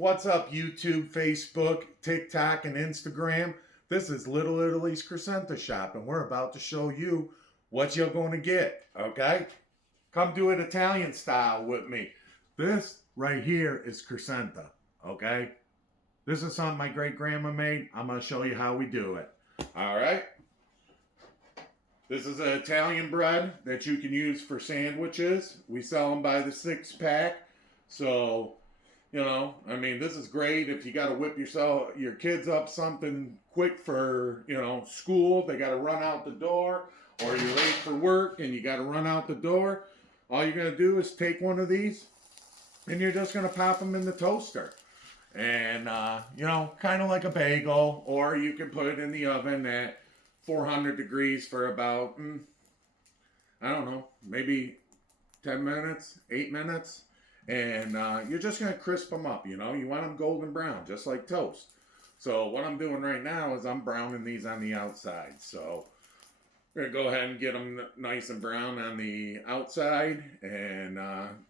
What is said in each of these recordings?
What's up, YouTube, Facebook, TikTok, and Instagram? This is Little Italy's Crescenta shop, and we're about to show you what you're going to get, okay? Come do it Italian style with me. This right here is Crescenta, okay? This is something my great-grandma made. I'm going to show you how we do it, all right? This is an Italian bread that you can use for sandwiches. We sell them by the 6-pack, so... this is great if you got to whip your kids up something quick for, school. They got to run out the door, or you're late for work and you got to run out the door. All you're going to do is take one of these and you're just going to pop them in the toaster. And, kind of like a bagel, or you can put it in the oven at 400 degrees for about, maybe 10 minutes, 8 minutes. And you're just going to crisp them up, you want them golden brown, just like toast. So what I'm doing right now is I'm browning these on the outside. So we're going to go ahead and get them nice and brown on the outside. And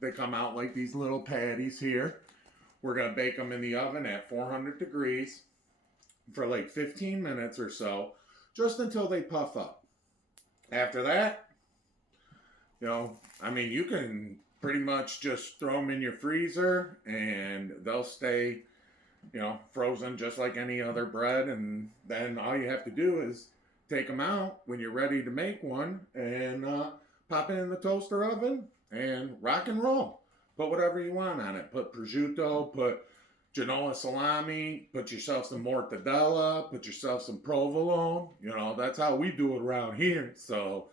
they come out like these little patties here. We're going to bake them in the oven at 400 degrees for like 15 minutes or so, just until they puff up. After that, you can pretty much just throw them in your freezer and they'll stay, frozen just like any other bread. And then all you have to do is take them out when you're ready to make one and pop it in the toaster oven and rock and roll. Put whatever you want on it. Put prosciutto, put Genoa salami, put yourself some mortadella, put yourself some provolone. That's how we do it around here. So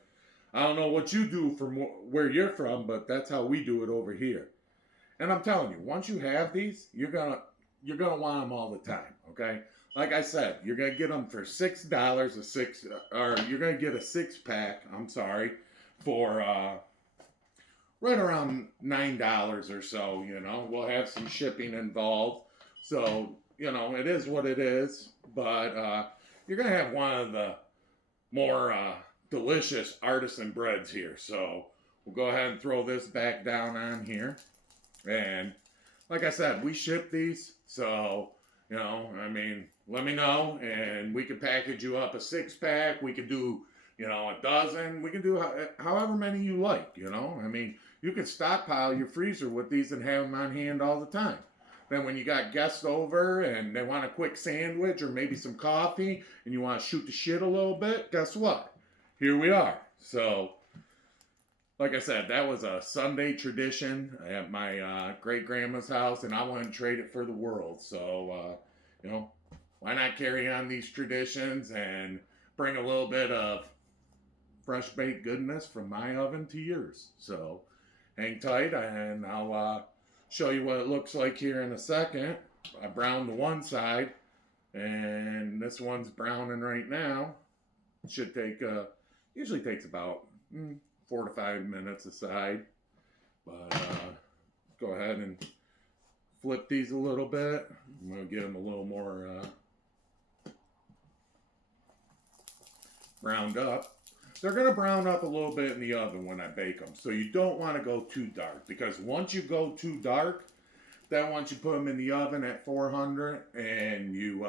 I don't know what you do from where you're from, but that's how we do it over here. And I'm telling you, once you have these, you're gonna want them all the time. Okay, like I said, you're gonna get them for $6 or you're gonna get a 6-pack. I'm sorry, for right around $9 or so. We'll have some shipping involved, so it is what it is. But you're gonna have one of the more delicious artisan breads here. So we'll go ahead and throw this back down on here. And like I said, we ship these. So, let me know and we can package you up a 6-pack. We could do, a dozen. We can do however many you like, you can stockpile your freezer with these and have them on hand all the time. Then when you got guests over and they want a quick sandwich or maybe some coffee and you want to shoot the shit a little bit, guess what? Here we are. So, like I said, that was a Sunday tradition at my great-grandma's house, and I wouldn't trade it for the world. So, why not carry on these traditions and bring a little bit of fresh-baked goodness from my oven to yours? So, hang tight, and I'll show you what it looks like here in a second. I browned the one side, and this one's browning right now. It should take usually takes about 4 to 5 minutes aside. But go ahead and flip these a little bit. I'm going to get them a little more browned up. They're going to brown up a little bit in the oven when I bake them. So you don't want to go too dark, because once you go too dark, then once you put them in the oven at 400 and you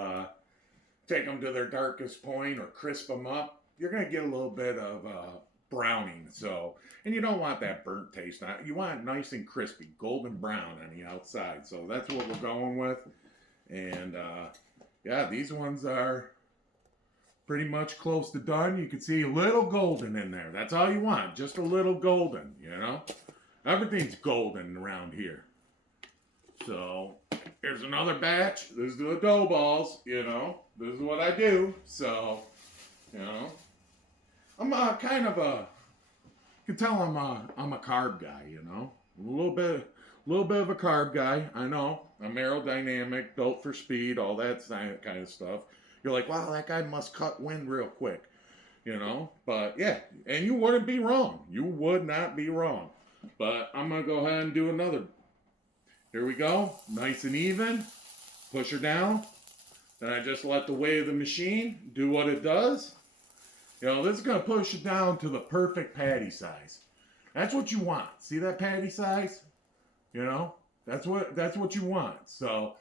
take them to their darkest point or crisp them up, you're going to get a little bit of browning. So, and you don't want that burnt taste. You want it nice and crispy, golden brown on the outside. So that's what we're going with. And yeah, these ones are pretty much close to done. You can see a little golden in there. That's all you want, just a little golden, Everything's golden around here. So here's another batch. This is the dough balls, This is what I do. So, I'm you can tell I'm a carb guy, a little bit of a carb guy. I know I'm aerodynamic, built for speed, all that kind of stuff. You're like, wow, that guy must cut wind real quick, But yeah, and you wouldn't be wrong. You would not be wrong. But I'm gonna go ahead and do another. Here we go, nice and even. Push her down. Then I just let the weight of the machine do what it does. This is going to push it down to the perfect patty size. That's what you want. See that patty size? That's what you want. So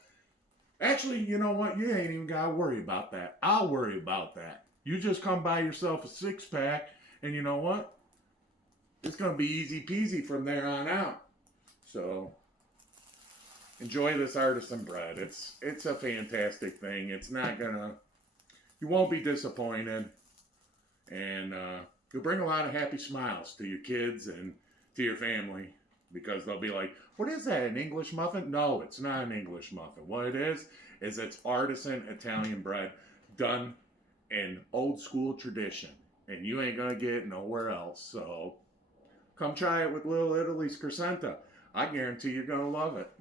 Actually, you know what? You ain't even got to worry about that. I'll worry about that. You just come buy yourself a 6-pack, and you know what? It's going to be easy peasy from there on out. So, enjoy this artisan bread. It's a fantastic thing. It's not going to, you won't be disappointed. And you'll bring a lot of happy smiles to your kids and to your family. Because they'll be like, what is that, an English muffin? No, it's not an English muffin. What it is it's artisan Italian bread done in old school tradition. And you ain't going to get it nowhere else. So come try it with Little Italy's Crescenta. I guarantee you're going to love it.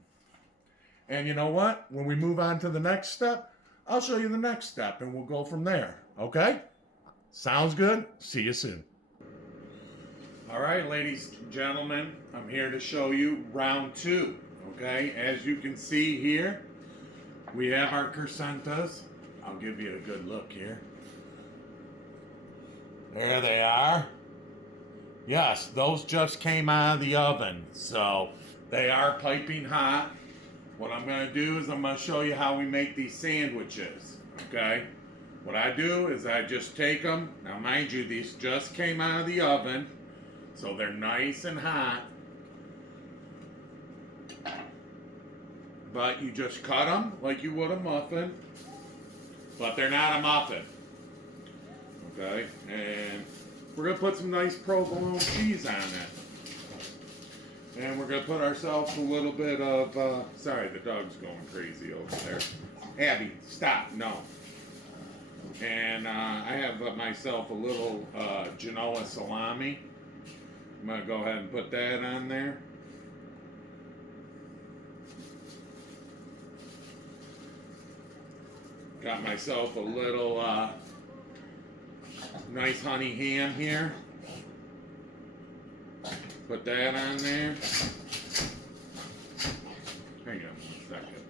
And you know what? When we move on to the next step, I'll show you the next step and we'll go from there. Okay? Sounds good? See you soon. All right, ladies and gentlemen, I'm here to show you round 2, okay? As you can see here, we have our Crescentas. I'll give you a good look here. There they are. Yes, those just came out of the oven, so they are piping hot. What I'm going to do is I'm going to show you how we make these sandwiches, okay? What I do is I just take them. Now, mind you, these just came out of the oven. So they're nice and hot. But you just cut them like you would a muffin. But they're not a muffin. Okay? And we're going to put some nice provolone cheese on it. And we're going to put ourselves a little bit of, sorry, the dog's going crazy over there. Abby, stop, no. And I have myself a little Genoa salami. I'm going to go ahead and put that on there. Got myself a little nice honey ham here. Put that on there. Hang on one second.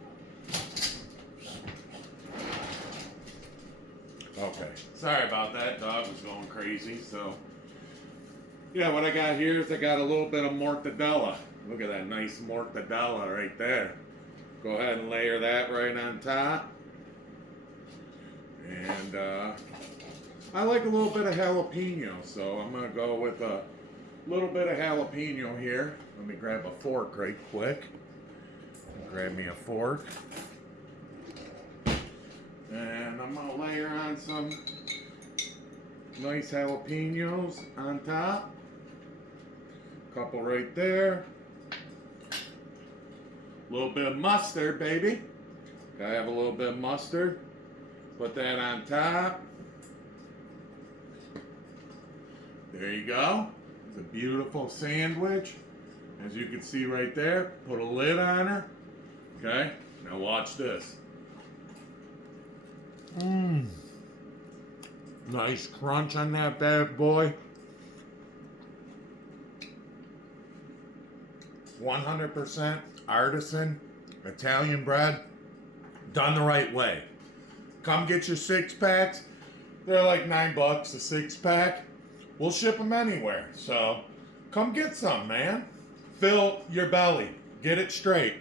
Okay. Sorry about that. Dog was going crazy, so... Yeah, what I got here is I got a little bit of mortadella. Look at that nice mortadella right there. Go ahead and layer that right on top. And I like a little bit of jalapeno, so I'm going to go with a little bit of jalapeno here. Let me grab a fork right quick. Grab me a fork. And I'm going to layer on some nice jalapenos on top. Couple right there. A little bit of mustard, baby. Gotta have a little bit of mustard. Put that on top. There you go. It's a beautiful sandwich. As you can see right there, put a lid on her. Okay, now watch this. Nice crunch on that bad boy. 100% artisan Italian bread done the right way. Come get your 6-packs. They're like $9 a 6-pack. We'll ship them anywhere. So come get some, man. Fill your belly. Get it straight.